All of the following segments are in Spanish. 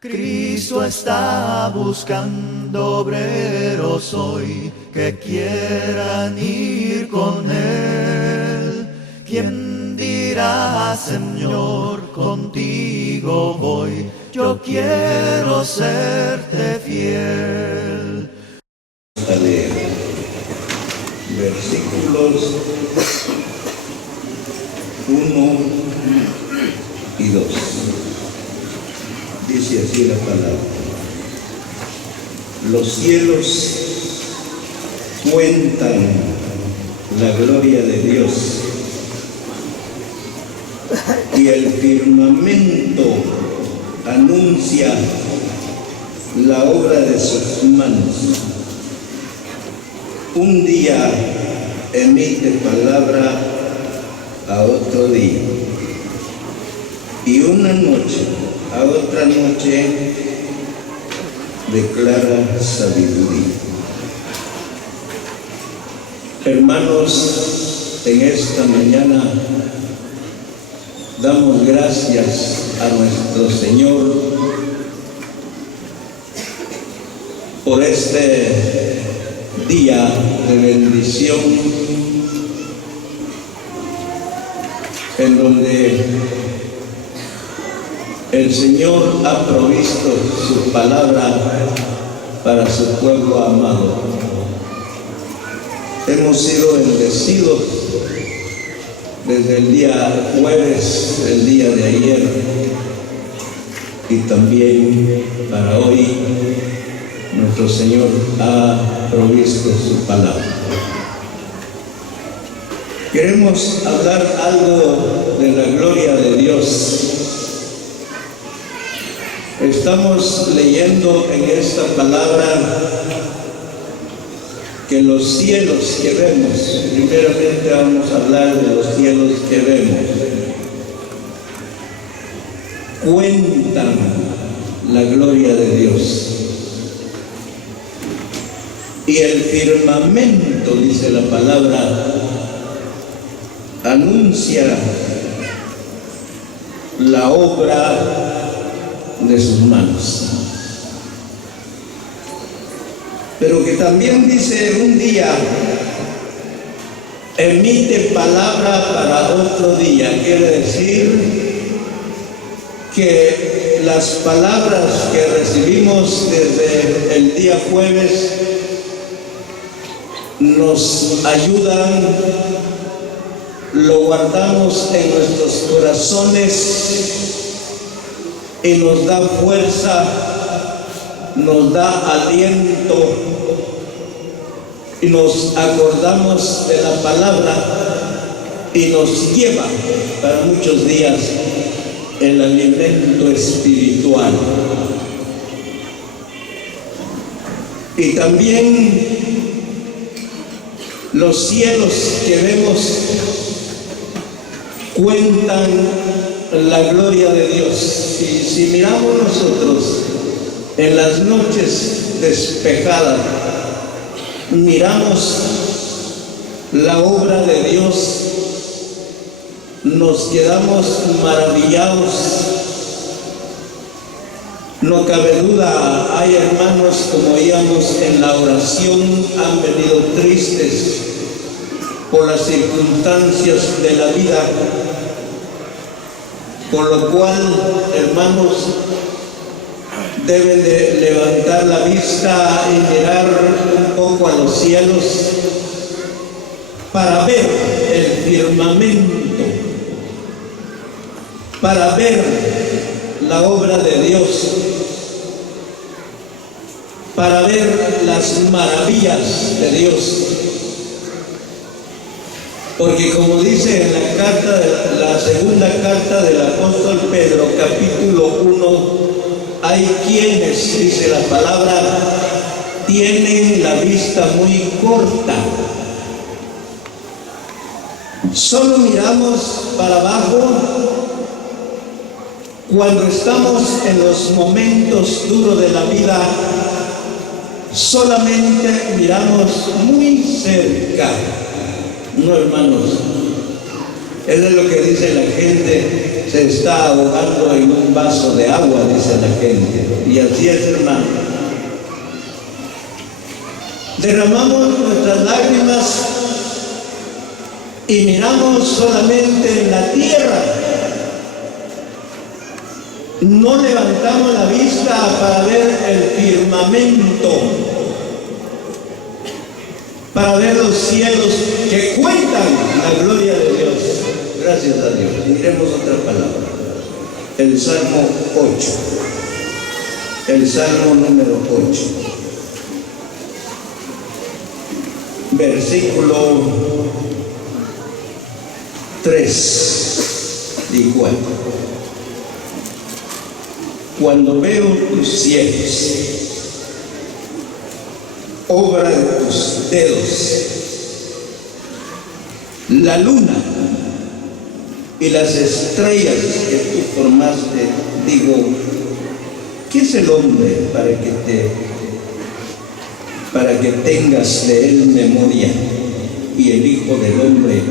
Cristo está buscando obreros hoy que quieran ir con Él. ¿Quién dirá, Señor, contigo voy? Yo quiero serte fiel. A leer versículos 1 y 2. Dice así la palabra: los cielos cuentan la gloria de Dios y el firmamento anuncia la obra de sus manos. Un día emite palabra a otro día, y una noche a otra noche declara sabiduría. Hermanos, en esta mañana damos gracias a nuestro Señor por este día de bendición en donde el Señor ha provisto su palabra para su pueblo amado. Hemos sido bendecidos desde el día jueves, el día de ayer, y también para hoy nuestro Señor ha provisto su palabra. Queremos hablar algo de la gloria de Dios. Estamos leyendo en esta palabra que los cielos que vemos, primeramente vamos a hablar de los cielos que vemos, cuentan la gloria de Dios. Y el firmamento, dice la palabra, anuncia la obra de sus manos. Pero que también dice un día emite palabra para otro día. Quiere decir que las palabras que recibimos desde el día jueves nos ayudan, lo guardamos en nuestros corazones y nos da fuerza, nos da aliento y nos acordamos de la palabra y nos lleva para muchos días el alimento espiritual. Y también los cielos que vemos cuentan la gloria de Dios. Si miramos nosotros en las noches despejadas, miramos la obra de Dios, nos quedamos maravillados. No cabe duda, hay hermanos, como oíamos en la oración, han venido tristes por las circunstancias de la vida, por lo cual, hermanos, deben de levantar la vista y mirar un poco a los cielos para ver el firmamento, para ver la obra de Dios, para ver las maravillas de Dios. Porque como dice en la carta, la segunda carta del apóstol Pedro, capítulo 1, hay quienes, dice la palabra, tienen la vista muy corta. Solo miramos para abajo cuando estamos en los momentos duros de la vida. Solamente miramos muy cerca. No, hermanos, eso es lo que dice la gente. se está ahogando en un vaso de agua, dice la gente. Y así es, hermano. Derramamos nuestras lágrimas y miramos solamente en la tierra. No levantamos la vista para ver el firmamento, para ver los cielos que cuentan la gloria de Dios. Gracias a Dios. Miremos otra palabra. El Salmo 8. El Salmo número 8. Versículo 3 y 4. Cuando veo tus cielos, obra de tus dedos, la luna y las estrellas que tú formaste, digo, ¿qué es el hombre para que tengas de él memoria, y el Hijo del Hombre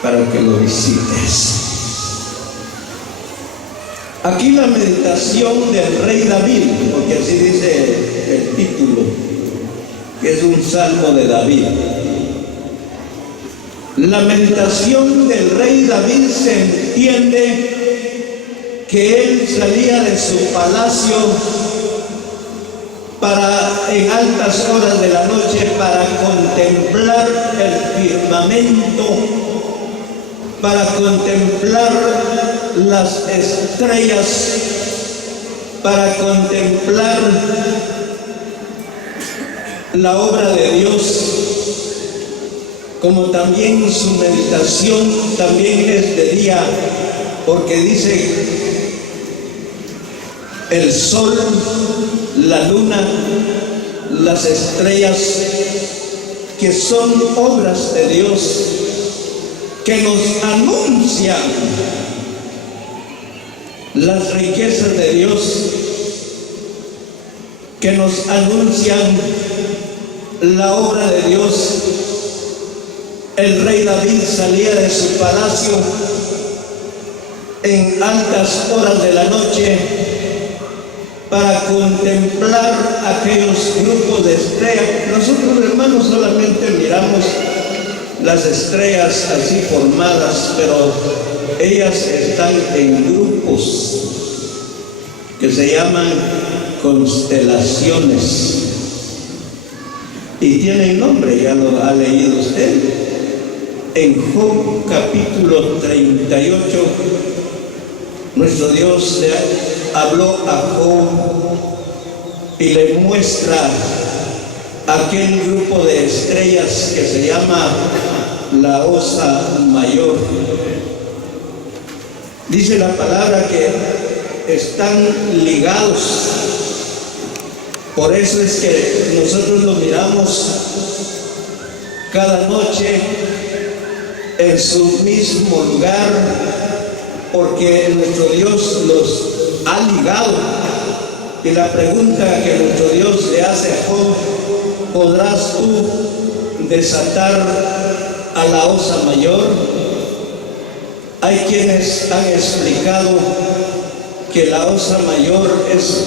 para que lo visites? Aquí la meditación del rey David, porque así dice el título, que es un salmo de David. La meditación del rey David se entiende que él salía de su palacio en altas horas de la noche para contemplar el firmamento, para contemplar las estrellas, para contemplar la obra de Dios. Como también su meditación también es de día, porque dice el sol, la luna, las estrellas, que son obras de Dios, que nos anuncian las riquezas de Dios, que nos anuncian la obra de Dios. El rey David salía de su palacio en altas horas de la noche para contemplar aquellos grupos de estrellas. Nosotros, hermanos, solamente miramos las estrellas así formadas, pero ellas están en grupos que se llaman constelaciones y tienen nombre, ya lo ha leído usted. En Job capítulo 38, nuestro Dios le habló a Job y le muestra aquel grupo de estrellas que se llama la Osa Mayor. Dice la palabra que están ligados. Por eso es que nosotros lo miramos cada noche en su mismo lugar, porque nuestro Dios los ha ligado. Y la pregunta que nuestro Dios le hace a Job: ¿podrás tú desatar a la Osa Mayor? Hay quienes han explicado que la Osa Mayor es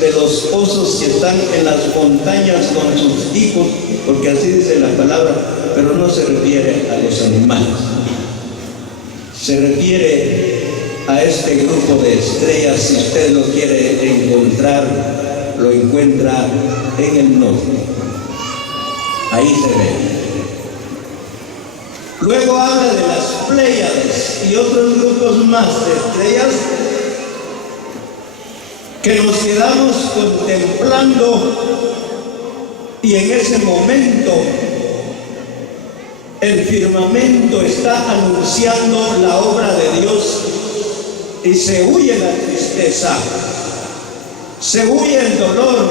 de los osos que están en las montañas con sus hijos, porque así dice la palabra, pero no se refiere a los animales. Se refiere a este grupo de estrellas. Si usted lo quiere encontrar, lo encuentra en el norte. Ahí se ve. Luego habla de las Pléyades y otros grupos más de estrellas que nos quedamos contemplando, y en ese momento el firmamento está anunciando la obra de Dios, y se huye la tristeza, se huye el dolor,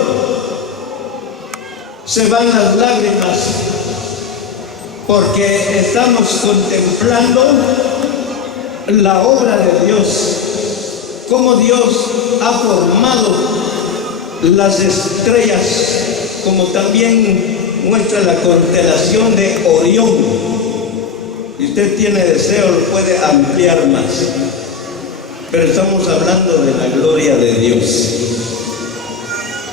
se van las lágrimas, porque estamos contemplando la obra de Dios, cómo Dios ha formado las estrellas, como también muestra la constelación de Orión. y usted tiene deseo, lo puede ampliar más. Pero estamos hablando de la gloria de Dios.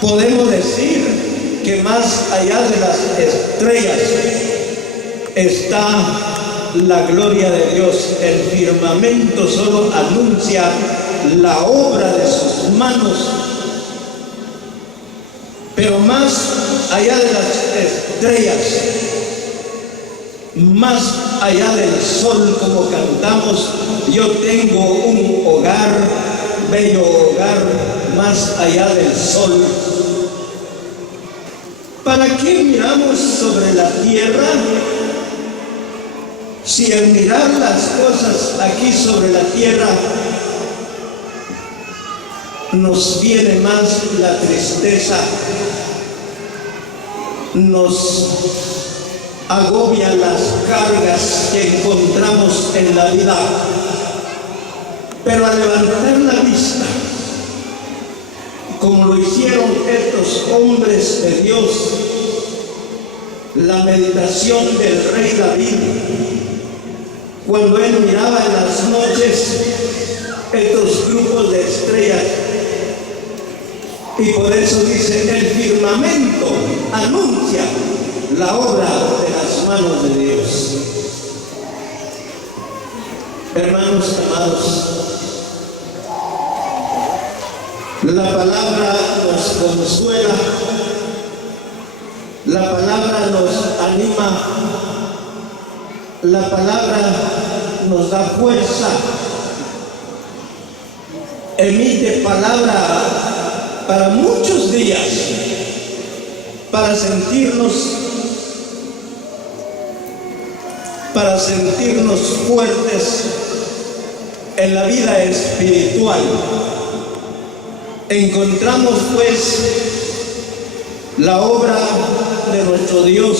Podemos decir que más allá de las estrellas está la gloria de Dios. El firmamento solo anuncia la obra de sus manos. Pero más allá de las estrellas, más allá del sol, como cantamos, yo tengo un hogar, bello hogar, más allá del sol. ¿Para qué miramos sobre la tierra? Si al mirar las cosas aquí sobre la tierra nos viene más la tristeza, nos agobian las cargas que encontramos en la vida. Pero al levantar la vista, como lo hicieron estos hombres de Dios, la meditación del rey David, cuando él miraba en las noches estos grupos de estrellas, y por eso dice, el firmamento anuncia la obra de las manos de Dios. Hermanos amados, la palabra nos consuela, la palabra nos anima, la palabra nos da fuerza, emite palabra para muchos días, para sentirnos fuertes en la vida espiritual. Encontramos pues la obra de nuestro Dios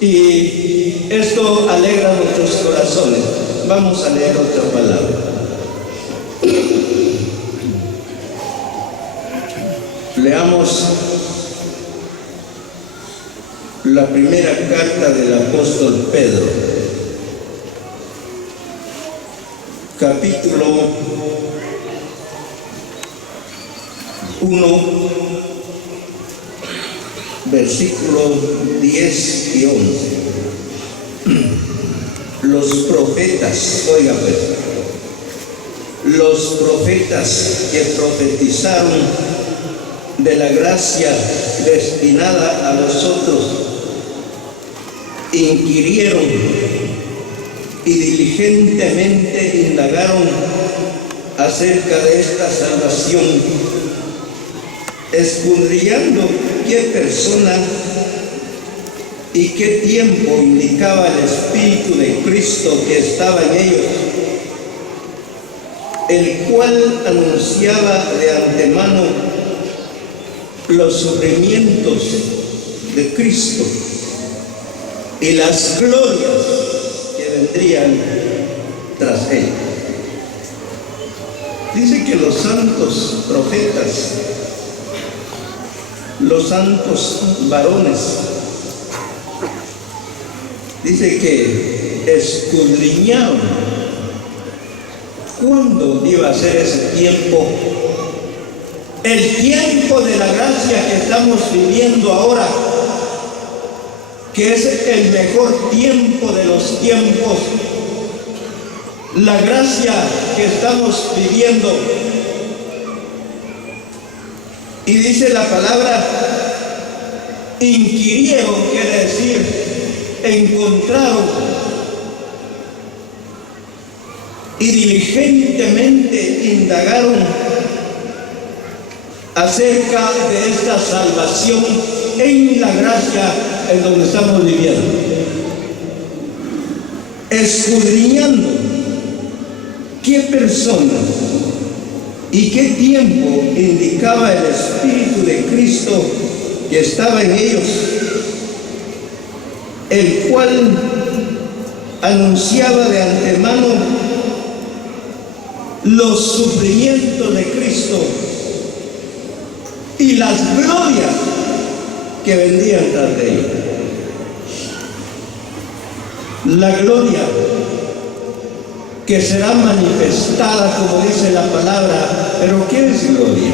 y esto alegra nuestros corazones. Vamos a leer otra palabra. Leamos la primera carta del apóstol Pedro, capítulo 1, versículos 10 y 11. Los profetas, oiga pues, los profetas que profetizaron de la gracia destinada a nosotros, inquirieron y diligentemente indagaron acerca de esta salvación, escudriñando qué persona y qué tiempo indicaba el Espíritu de Cristo que estaba en ellos, el cual anunciaba de antemano los sufrimientos de Cristo y las glorias que vendrían tras él. Dice que los santos profetas, los santos varones, dice que escudriñaron cuándo iba a ser ese tiempo. El tiempo de la gracia que estamos viviendo ahora, que es el mejor tiempo de los tiempos, la gracia que estamos viviendo. Y dice la palabra, inquirieron, quiere decir, encontraron y diligentemente indagaron acerca de esta salvación en la gracia en donde estamos viviendo. Escudriñando qué persona y qué tiempo indicaba el Espíritu de Cristo que estaba en ellos, el cual anunciaba de antemano los sufrimientos de Cristo y las glorias que vendrían tras de ellos. La gloria que será manifestada, como dice la palabra. Pero ¿qué es gloria?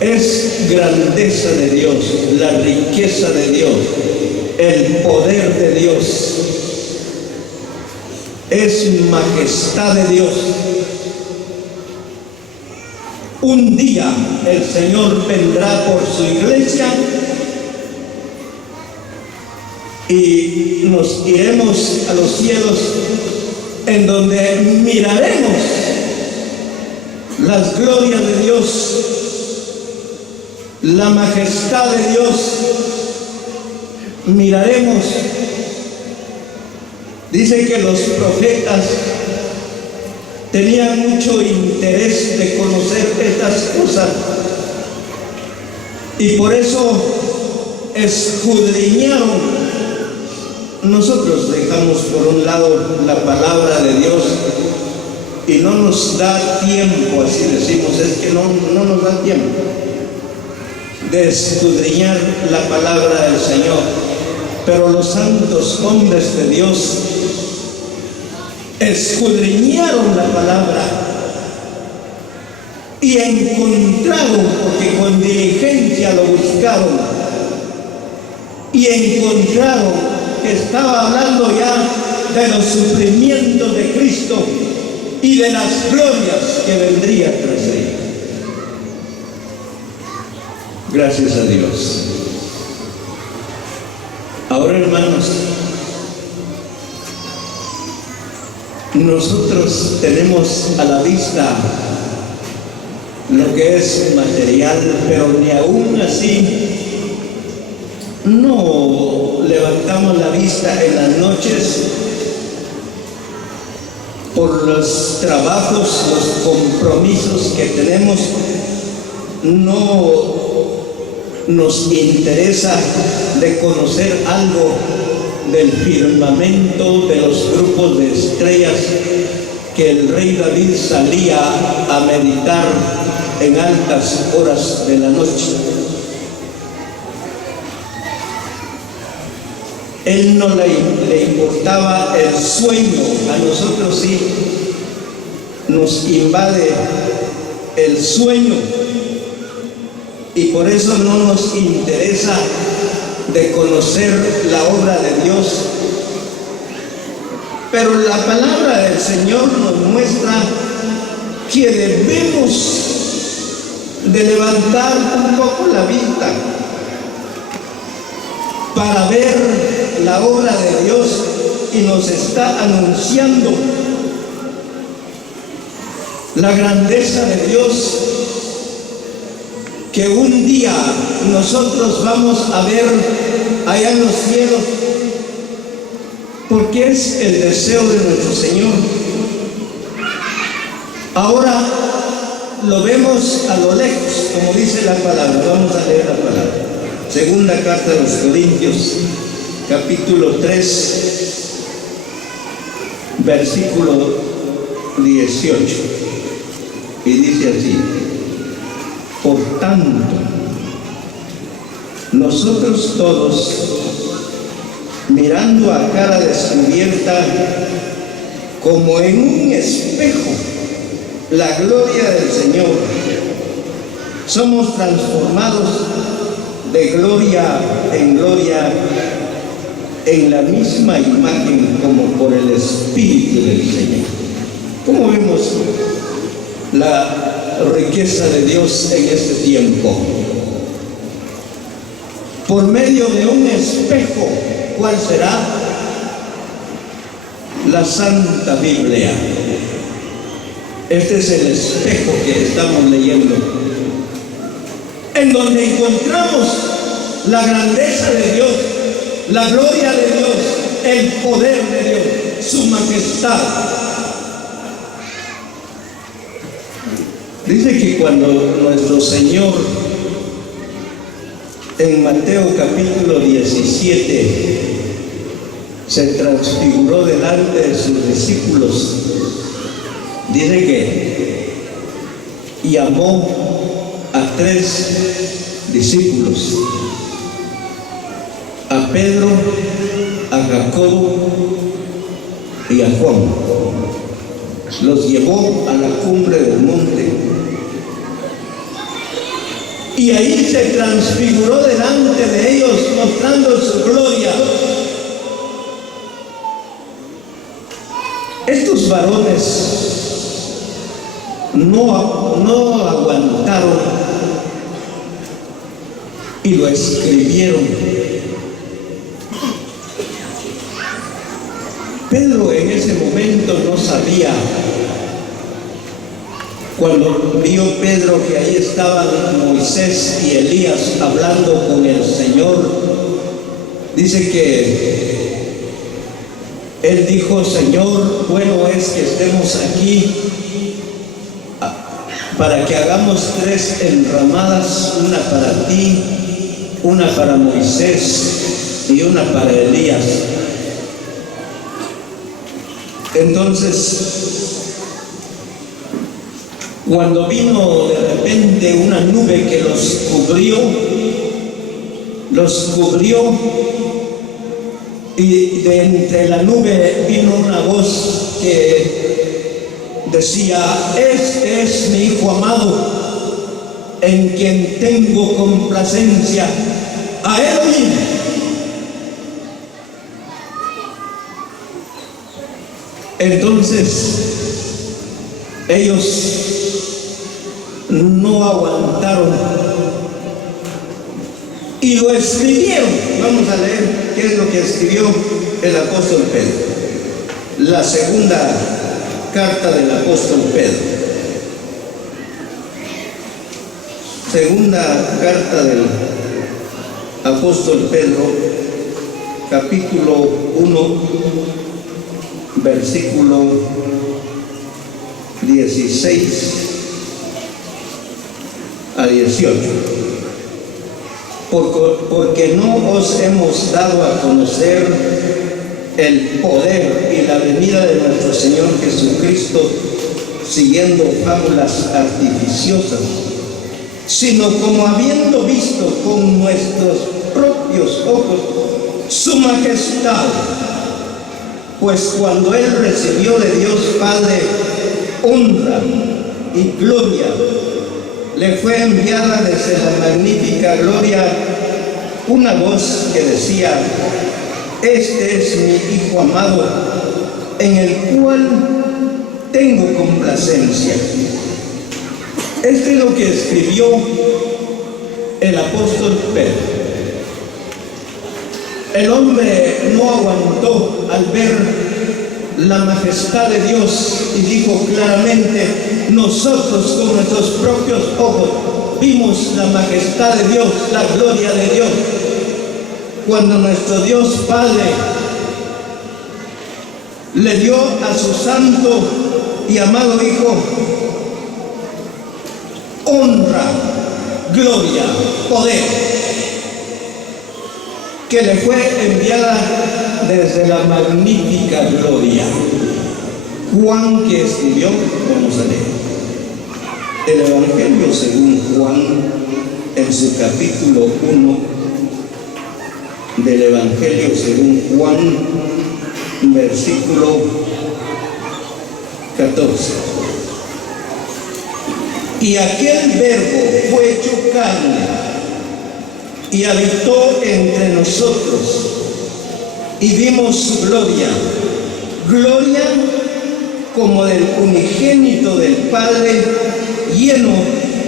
Es grandeza de Dios, la riqueza de Dios, el poder de Dios, es majestad de Dios. Un día el Señor vendrá por su iglesia y nos iremos a los cielos, en donde miraremos las glorias de Dios, la majestad de Dios. Miraremos. Dice que los profetas tenían mucho interés de conocer estas cosas y por eso escudriñaron. Nosotros dejamos por un lado la palabra de Dios y no nos da tiempo, así decimos, es que no nos da tiempo de escudriñar la palabra del Señor. Pero los santos hombres de Dios escudriñaron la palabra y encontraron, porque con diligencia lo buscaron, y encontraron que estaba hablando ya de los sufrimientos de Cristo y de las glorias que vendrían tras él. Gracias a Dios. Ahora, hermanos, nosotros tenemos a la vista lo que es material, pero ni aún así no levantamos la vista en las noches por los trabajos, los compromisos que tenemos. No nos interesa de conocer algo del firmamento, de los grupos de estrellas que el rey David salía a meditar en altas horas de la noche. Él no le importaba el sueño. A nosotros sí nos invade el sueño y por eso no nos interesa de conocer la obra de Dios. Pero la palabra del Señor nos muestra que debemos de levantar un poco la vista para ver la obra de Dios, y nos está anunciando la grandeza de Dios, que un día nosotros vamos a ver allá en los cielos, porque es el deseo de nuestro Señor. Ahora lo vemos a lo lejos, como dice la palabra. Vamos a leer la palabra. Segunda carta de los Corintios, capítulo 3, versículo 18, y dice así: por tanto, nosotros todos, mirando a cara descubierta, como en un espejo, la gloria del Señor, somos transformados de gloria en gloria en la misma imagen, como por el Espíritu del Señor. ¿Cómo vemos la riqueza de Dios en este tiempo? Por medio de un espejo. ¿Cuál será? La Santa Biblia. Este es el espejo que estamos leyendo, en donde encontramos la grandeza de Dios, la gloria de Dios, el poder de Dios, su majestad. Dice que cuando nuestro Señor, en Mateo capítulo 17, se transfiguró delante de sus discípulos, dice que llamó a 3 discípulos, a Pedro, Jacobo y a Juan. Los llevó a la cumbre del monte y ahí se transfiguró delante de ellos, mostrando su gloria. Estos varones no aguantaron y lo escribieron. Pedro en ese momento no sabía. Cuando vio Pedro que ahí estaban Moisés y Elías hablando con el Señor, dice que él dijo: Señor, bueno es que estemos aquí para que hagamos 3 enramadas, una para ti, una para Moisés y una para Elías. Entonces, cuando vino de repente una nube que los cubrió, y de entre la nube vino una voz que decía: este es mi Hijo amado, en quien tengo complacencia, a él oíd. Entonces ellos no aguantaron y lo escribieron. Vamos a leer qué es lo que escribió el apóstol Pedro. La segunda carta del apóstol Pedro. Segunda carta del apóstol Pedro, capítulo 1, versículo 16 a 18. Porque no os hemos dado a conocer el poder y la venida de nuestro Señor Jesucristo siguiendo fábulas artificiosas, sino como habiendo visto con nuestros propios ojos su majestad. Pues cuando Él recibió de Dios Padre honra y gloria, le fue enviada desde la magnífica gloria una voz que decía: este es mi Hijo amado, en el cual tengo complacencia. Esto es lo que escribió el apóstol Pedro. El hombre no aguantó al ver la majestad de Dios y dijo claramente: nosotros con nuestros propios ojos vimos la majestad de Dios, la gloria de Dios, cuando nuestro Dios Padre le dio a su santo y amado Hijo honra, gloria, poder, que le fue enviada desde la magnífica gloria. Juan, que escribió, vamos a leer el Evangelio según Juan, en su capítulo 1 del Evangelio según Juan, versículo 14. Y aquel Verbo fue hecho carne y habitó entre nosotros, y vimos su gloria, gloria como del unigénito del Padre, lleno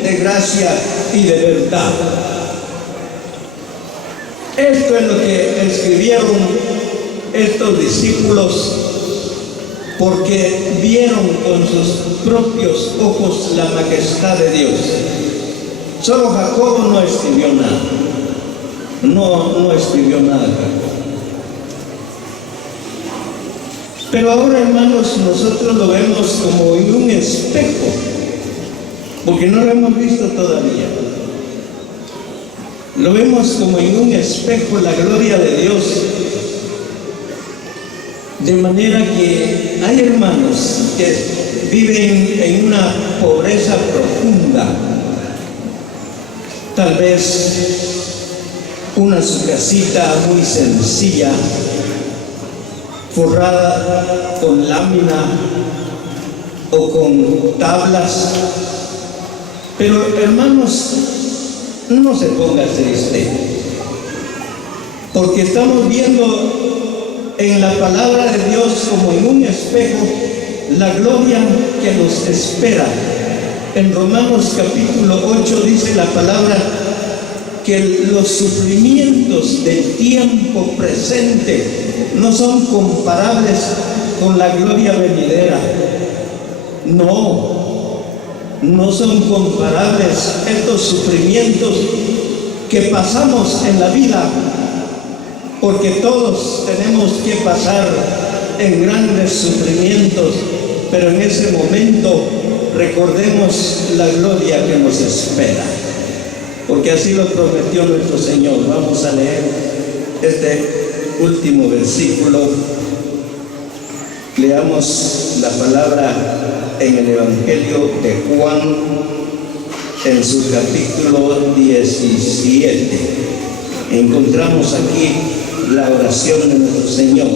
de gracia y de verdad. Esto es lo que escribieron estos discípulos, porque vieron con sus propios ojos la majestad de Dios. Solo Jacobo no escribió nada. No escribió nada. Pero ahora, hermanos, nosotros lo vemos como en un espejo, porque no lo hemos visto todavía. Lo vemos como en un espejo, la gloria de Dios. De manera que hay hermanos que viven en una pobreza profunda. Tal vez su casita muy sencilla, forrada con lámina o con tablas. Pero hermanos, no se ponga triste, porque estamos viendo en la palabra de Dios como en un espejo la gloria que nos espera. En Romanos capítulo 8 dice la palabra que los sufrimientos del tiempo presente no son comparables con la gloria venidera. No son comparables estos sufrimientos que pasamos en la vida, porque todos tenemos que pasar en grandes sufrimientos, pero en ese momento recordemos la gloria que nos espera, porque así lo prometió nuestro Señor. Vamos a leer este último versículo. Leamos la palabra en el Evangelio de Juan, en su capítulo 17. Encontramos aquí la oración de nuestro Señor.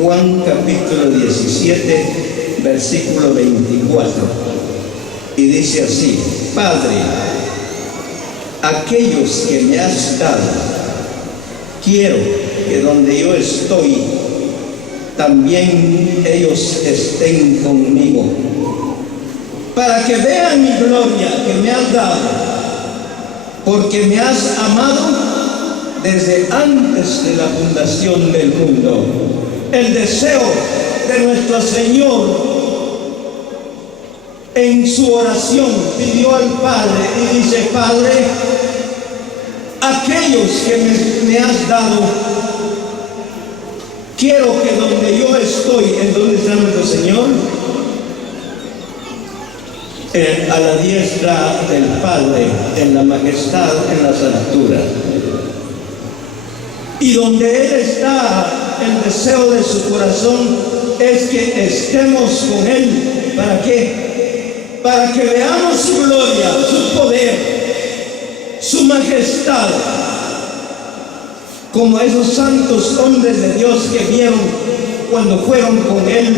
Juan capítulo 17, versículo 24. Y dice así: Padre, aquellos que me has dado, quiero que donde yo estoy, también ellos estén conmigo, para que vean mi gloria que me has dado, porque me has amado desde antes de la fundación del mundo. El deseo de nuestro Señor en su oración pidió al Padre y dice: Padre, aquellos que me has dado, quiero que donde yo estoy, ¿en dónde está nuestro Señor? A la diestra del Padre, en la majestad, en las alturas. Y donde Él está, el deseo de su corazón es que estemos con Él. ¿Para qué? Para que veamos su gloria, su poder, su majestad, como esos santos hombres de Dios que vieron cuando fueron con Él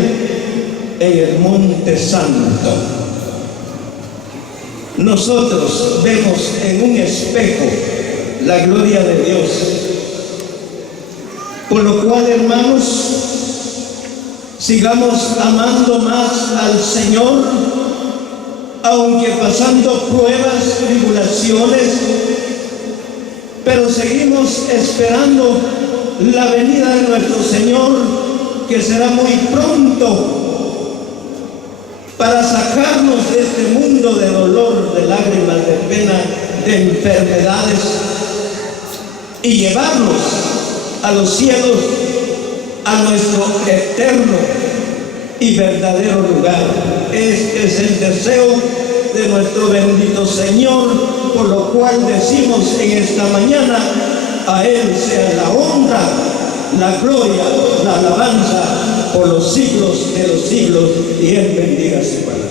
en el Monte Santo. Nosotros vemos en un espejo la gloria de Dios. Por lo cual, hermanos, sigamos amando más al Señor, aunque pasando pruebas, tribulaciones, pero seguimos esperando la venida de nuestro Señor, que será muy pronto, para sacarnos de este mundo de dolor, de lágrimas, de pena, de enfermedades, y llevarnos a los cielos, a nuestro eterno y verdadero lugar. Este es el deseo de nuestro bendito Señor, por lo cual decimos en esta mañana: a Él sea la honra, la gloria, la alabanza por los siglos de los siglos, y Él bendiga su palabra.